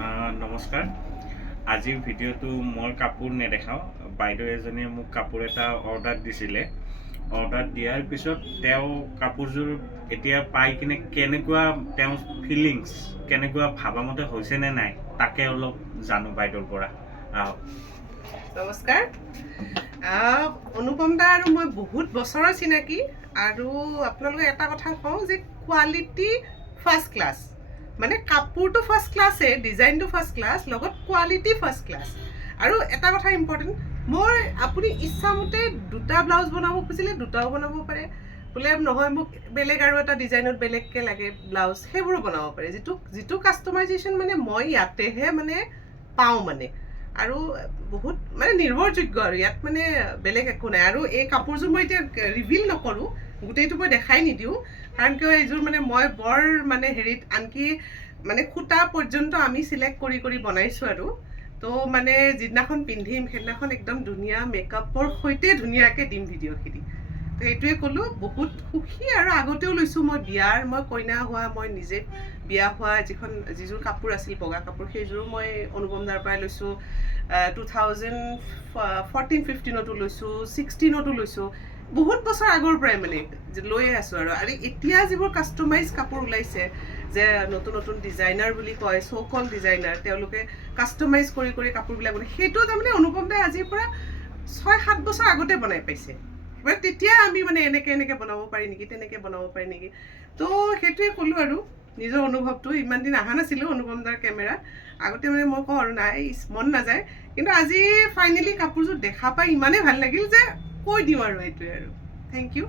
নমস্কাৰ। আজিৰ ভিডিঅ'টো মই কাপোৰ নেদেখাওঁ। বাইদেউ এজনীয়ে মোক কাপোৰ এটা অৰ্ডাৰ দিছিলে। অৰ্ডাৰ দিয়াৰ পিছত তেওঁ কাপোৰযোৰ এতিয়া পাই কিনে কেনেকুৱা তেওঁৰ ফিলিংছ, কেনেকুৱা ভাবামতে হৈছে নে নাই তাকে অলপ জানো বাইদেউৰ পৰা। নমস্কাৰ। অনুপম দা আৰু মই বহুত বছৰৰ চিনাকি, আৰু আপোনালোকে এটা কথা কওঁ যে কোৱালিটি ফাৰ্ষ্ট ক্লাছ, মানে কাপোৰটো ফাৰ্ষ্ট ক্লাছে, ডিজাইনটো ফাৰ্ষ্ট ক্লাছ, লগত কোৱালিটি ফাৰ্ষ্ট ক্লাছ। আৰু এটা কথা ইম্পৰ্টেণ্ট, আপুনি ইচ্ছামতে দুটা ব্লাউজ বনাব খুজিলে দুটাও বনাব পাৰে, বোলে নহয় মোক বেলেগ আৰু এটা ডিজাইনত বেলেগকৈ লাগে ব্লাউজ, সেইবোৰো বনাব পাৰে। যিটো কাষ্টমাইজেশ্যন মানে মই ইয়াতেহে মানে পাওঁ মানে, আৰু বহুত মানে নিৰ্ভৰযোগ্য, আৰু ইয়াত মানে বেলেগ একো নাই। আৰু এই কাপোৰযোৰ মই এতিয়া ৰিভিল নকৰোঁ, গোটেইটো মই দেখাই নিদিওঁ, কাৰণ কিয় এইযোৰ মানে মই বৰ মানে হেৰিত আনকি মানে সূতা পৰ্যন্ত আমি চিলেক্ট কৰি কৰি বনাইছোঁ। আৰু তো মানে যিদিনাখন পিন্ধিম সেইদিনাখন একদম ধুনীয়া মেকআপৰ সৈতে ধুনীয়াকৈ দিম ভিডিঅ'খিনি। তো সেইটোৱে ক'লোঁ, বহুত সুখী। আৰু আগতেও লৈছোঁ মই বিয়াৰ, মই কইনা হোৱা, মই নিজে বিয়া হোৱা যিযোৰ কাপোৰ আছিল বগা কাপোৰ, সেইযোৰো মই অনুপম দাৰ পৰাই লৈছোঁ। 2014-15 লৈছোঁ, 16 লৈছোঁ। বহুত বছৰ আগৰ পৰাই মানে লৈয়ে আছোঁ। আৰু এতিয়া যিবোৰ কাষ্টমাইজ কাপোৰ ওলাইছে, যে নতুন নতুন ডিজাইনাৰ বুলি কয়, চ' কল ডিজাইনাৰ, তেওঁলোকে কাষ্টমাইজ কৰি কৰি কাপোৰবিলাক বনায়, সেইটো তাৰমানে অনুপম দাই আজিৰ পৰা 6-7 বছৰ আগতে বনাই পাইছে। মানে তেতিয়া আমি মানে এনেকৈ বনাব পাৰি নেকি, তেনেকৈ বনাব পাৰি নেকি। তো সেইটোৱে ক'লোঁ, আৰু নিজৰ অনুভৱটো। ইমান দিন অহা নাছিলোঁ অনুপম দাৰ কেমেৰা আগতে, মানে মই কওঁ আৰু নাই মন নাযায়, কিন্তু আজি ফাইনেলি কাপোৰযোৰ দেখা পাই ইমানেই ভাল লাগিল যে কৈ দিওঁ, আৰু এইটোৱে। আৰু থেংক ইউ।